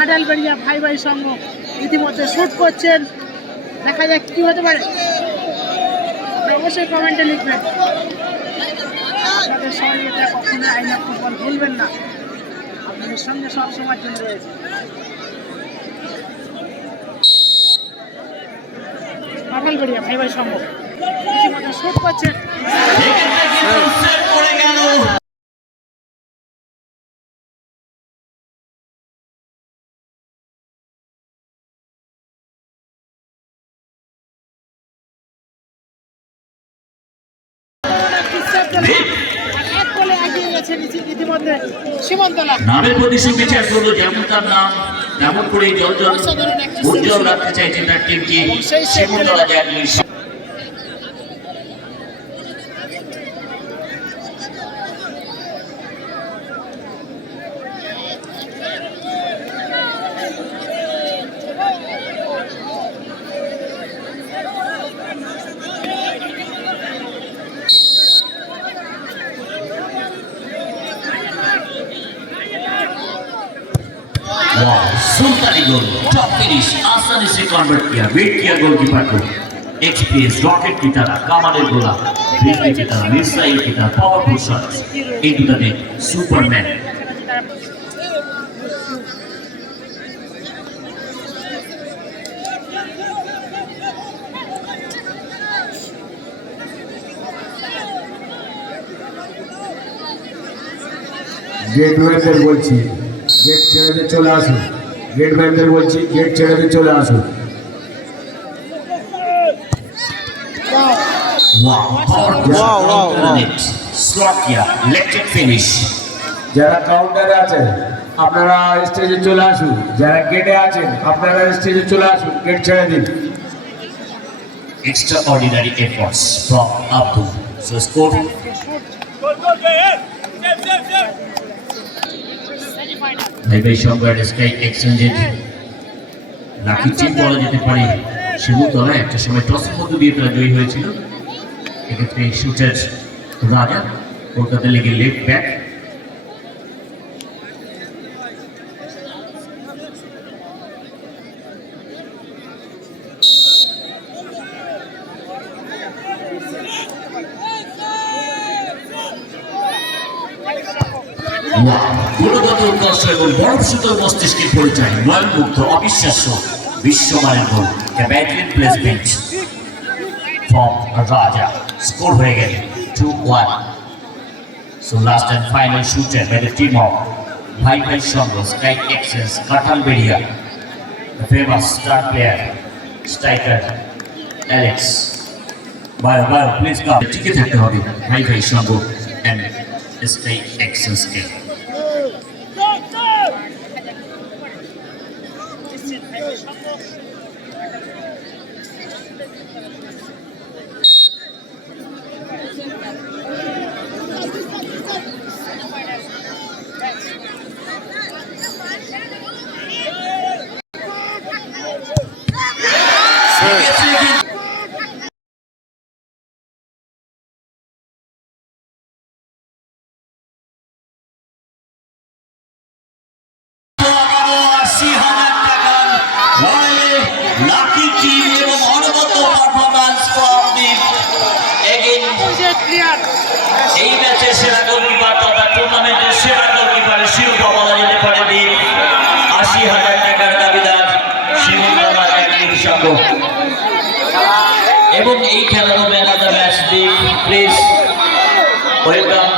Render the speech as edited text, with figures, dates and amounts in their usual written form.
কাঁঠালবাড়িয়া ভাই ভাই সঙ্গ ইতিমধ্যে শুট করছেন। দেখা যাক কি হতে পারে, অবশ্যই কমেন্টে লিখবেন। আপনাদের সহযোগিতা কখনো আইনা ফুটবল ভুলবেন না, আপনাদের সঙ্গে সবসময়ের জন্য রয়েছে। কাঁঠালবাড়িয়া ভাই ভাই সঙ্গ ইতিমধ্যে শুট করছেন। নামের প্রতি বিচার করলো, যেমন তার নাম তেমন করে উজ্জ্বল রাখতে চাইছে তার টিমকে। সীমন্তলা জাগলি सुल्तानी गोल, टॉप फिनिश आसानी से कन्वर्ट किया, वेट किया गोलकीपर को। एक्सपीरियंस रॉकेट की तरह, कमालेर गोला, बिजली की तरह, मिसाइल की तरह, पावरफुल शॉट्स। এই দুটাতে সুপারম্যান। গেট ম্যানদের বলছি গেট ছেড়ে চলে আসুন। গেট ম্যানদের বলছি গেট ছেড়ে চলে আসুন। যারা কাউন্টারে আছেন আপনারা স্টেজে চলে আসুন, যারা গেটে আছেন আপনারা স্টেজে চলে আসুন, গেট ছেড়ে দিন। Extraordinary efforts from Abdul. So score. ভাই ভাই সংবাদ স্কাই এক্সচেঞ্জের লাকি টিম বলা যেতে পারে। শিমুলতলা একটা সময় টসের মধ্য দিয়ে তারা জয়ী হয়েছিল। এক্ষেত্রে শুটার রাজা কলকাতা লিগের লেফট ব্যাক। গুণগত উৎকর্ষ এবং বরফ শীতল মস্তিষ্কের পরিচয়, নয়নমুগ্ধ অবিশ্বাস্য বিশ্বমানের গোল। ব্যাটলিন প্লেসমেন্ট ফ্রম রাজা। স্কোর হয়ে গেল 2-1. So last and final shooter by the team of ভাই ভাই সঙ্গ sky exchange Kanthalbaria. The famous star player striker Alex. Bye please come. টিকে থাকতে হবে ভাই ভাই সঙ্গ and স্কাই এক্সচেঞ্জকে। এই ম্যাচের সেরা গোলকিপার তথা টুর্নামেন্টের সেরা গোলকিপারের শিরোপা বলা যেতে পারে। 80,000 টাকার দাবিদার সীমন্তলা জাগলি সংঘ। এবং এই খেলার man of the match please welcome